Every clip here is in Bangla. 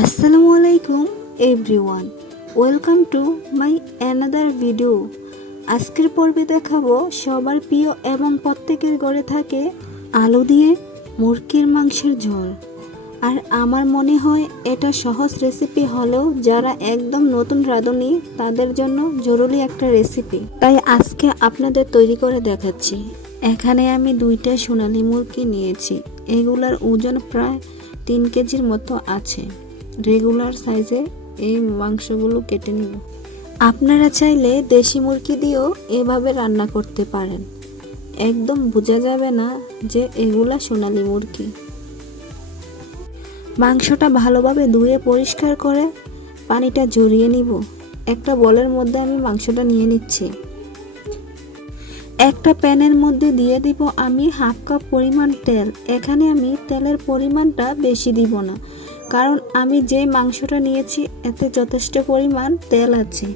আসসালামু আলাইকুম everyone, welcome to my another video. আজকের পর্বে দেখাবো সবার প্রিয় এবং প্রত্যেকের ঘরে থাকে আলু দিয়ে মুরগির মাংসের ঝোল। আর আমার মনে হয় এটা সহজ রেসিপি হলেও যারা একদম নতুন রাঁধুনি তাদের জন্য জরুরি একটা রেসিপি, তাই আজকে আপনাদের তৈরি করে দেখাচ্ছি। এখানে আমি 2টা সোনালী মুরগি নিয়েছি। এগুলার ওজন প্রায় 3 কেজির মতো আছে। রেগুলার সাইজে এই মাংসগুলো কেটে নিব। আপনারা চাইলে দেশি মুরগি দিয়েও এভাবে রান্না করতে পারেন, একদম বোঝা যাবে না যে এগুলা সোনালী মুরগি। মাংসটা ভালোভাবে ধুয়ে পরিষ্কার করে পানিটা ঝরিয়ে নিব। একটা বলের মধ্যে আমি মাংসটা নিয়ে নিচ্ছি। একটা প্যানের মধ্যে দিয়ে দিব আমি 1/2 কাপ পরিমাণ তেল। এখানে আমি তেলের পরিমাণটা বেশি দিব না, কারণ আমি যে মাংসটা নিয়েছি এতে যথেষ্ট পরিমাণ তেল আছে।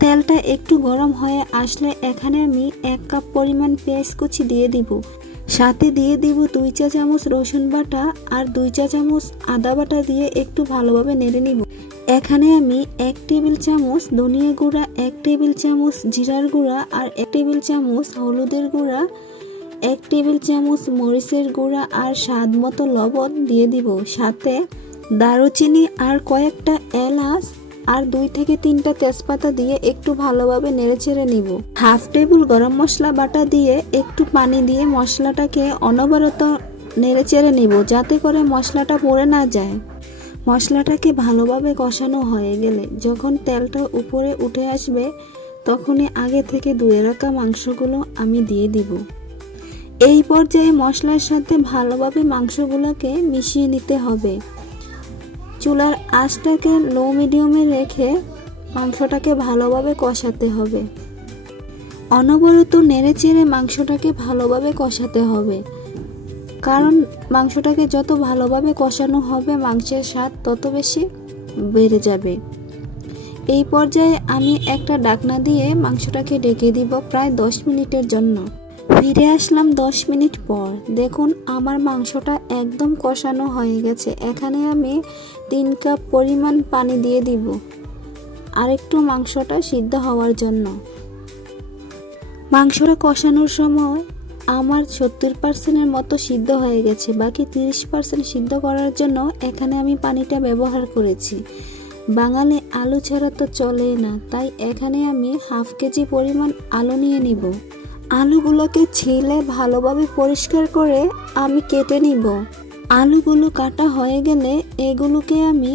তেলটা একটু গরম হয়ে আসলে এখানে আমি 1 কাপ পরিমাণ পেঁয়াজ কুচি দিয়ে দিব। সাথে দিয়ে দিব 2 চা চামচ রসুন বাটা আর 2 চা চামচ আদা বাটা দিয়ে একটু ভালোভাবে নেড়ে নিব। এখানে আমি 1 টেবিল চামচ ধনিয়া গুঁড়া, 1 টেবিল চামচ জিরার গুঁড়া আর 1 টেবিল চামচ হলুদের গুঁড়া, 1 টেবিল চামচ মরিচের গুঁড়া আর স্বাদ মতো লবণ দিয়ে দিব। সাথে দারুচিনি আর কয়েকটা এলাচ আর 2 থেকে 3টা তেজপাতা দিয়ে একটু ভালোভাবে নেড়েচেড়ে নিব। 1/2 টেবিল গরম মশলা বাটা দিয়ে একটু পানি দিয়ে মশলাটাকে অনবরত নেড়েচেড়ে নিব, যাতে করে মশলাটা পড়ে না যায়। মশলাটাকে ভালোভাবে কষানো হয়ে গেলে যখন তেলটা উপরে উঠে আসবে, তখনই আগে থেকে ধুয়ে রাখা মাংসগুলো আমি দিয়ে দিব। এই পর্যায়ে মশলার সাথে ভালোভাবে মাংসগুলোকে মিশিয়ে নিতে হবে। চুলার আঁচটাকে লো মিডিয়ামে রেখে মাংসটাকে ভালোভাবে কষাতে হবে। অনবরত নেড়েচেড়ে মাংসটাকে ভালোভাবে কষাতে হবে, কারণ মাংসটাকে যত ভালোভাবে কষানো হবে মাংসের স্বাদ তত বেশি বেড়ে যাবে। এই পর্যায়ে আমি একটা ঢাকনা দিয়ে মাংসটাকে ঢেকে দিব প্রায় 10 মিনিটের জন্য। ফিরে আসলাম 10 মিনিট পর। দেখুন আমার মাংসটা একদম কষানো হয়ে গেছে। এখানে আমি 3 কাপ পরিমাণ পানি দিয়ে দিব আর একটু মাংসটা সিদ্ধ হওয়ার জন্য। মাংসটা কষানোর সময় আমার 70% মতো সিদ্ধ হয়ে গেছে। বাকি 30% সিদ্ধ করার জন্য এখানে আমি পানিটা ব্যবহার করেছি। বাঙালি আলু ছাড়া তো চলে না, তাই এখানে আমি 1/2 কেজি পরিমাণ আলু নিয়ে নিব। আলুগুলোকে ছিলে ভালোভাবে পরিষ্কার করে আমি কেটে নিব। আলুগুলো কাটা হয়ে গেলে এগুলোকে আমি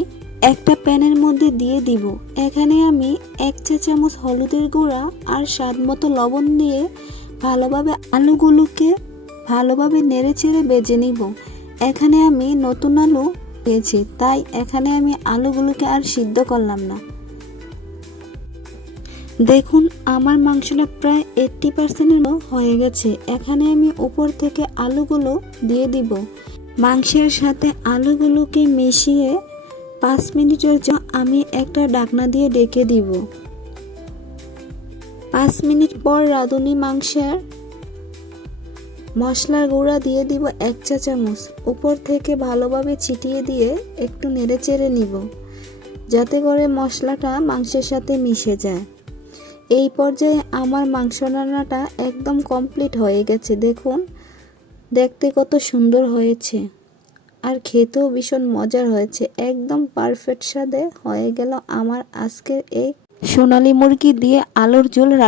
একটা প্যানের মধ্যে দিয়ে দিব। এখানে আমি 1 চা চামচ হলুদের গুঁড়া আর স্বাদ মতো লবণ দিয়ে ভালোভাবে আলুগুলোকে ভালোভাবে নেড়েচেড়ে ভেজে নিব। এখানে আমি নতুন আলু পেয়েছি, তাই এখানে আমি আলুগুলোকে আর সিদ্ধ করলাম না। দেখুন আমার মাংসটা প্রায় 80% হয়ে গেছে। এখানে আমি উপর থেকে আলুগুলো দিয়ে দিব। মাংসের সাথে আলুগুলোকে মিশিয়ে 5 মিনিটের জন্য আমি একটা ঢাকনা দিয়ে ঢেকে দিব। 5 মিনিট পর রাঁধুনি মাংসের মশলার গুঁড়া দিয়ে দিব 1 চা চামচ। উপর থেকে ভালোভাবে ছিটিয়ে দিয়ে একটু নেড়েচেড়ে নিব, যাতে করে মশলাটা মাংসের সাথে মিশে যায়। এই পর্যায়ে আমার মাংস রান্নাটা একদম কমপ্লিট হয়ে গেছে। দেখুন দেখতে কত সুন্দর হয়েছে আর খেতেও ভীষণ মজার হয়েছে। একদম পারফেক্ট স্বাদে হয়ে গেল আমার আজকের এই সোনালী মুরগি দিয়ে আলুর ঝোল রান্না।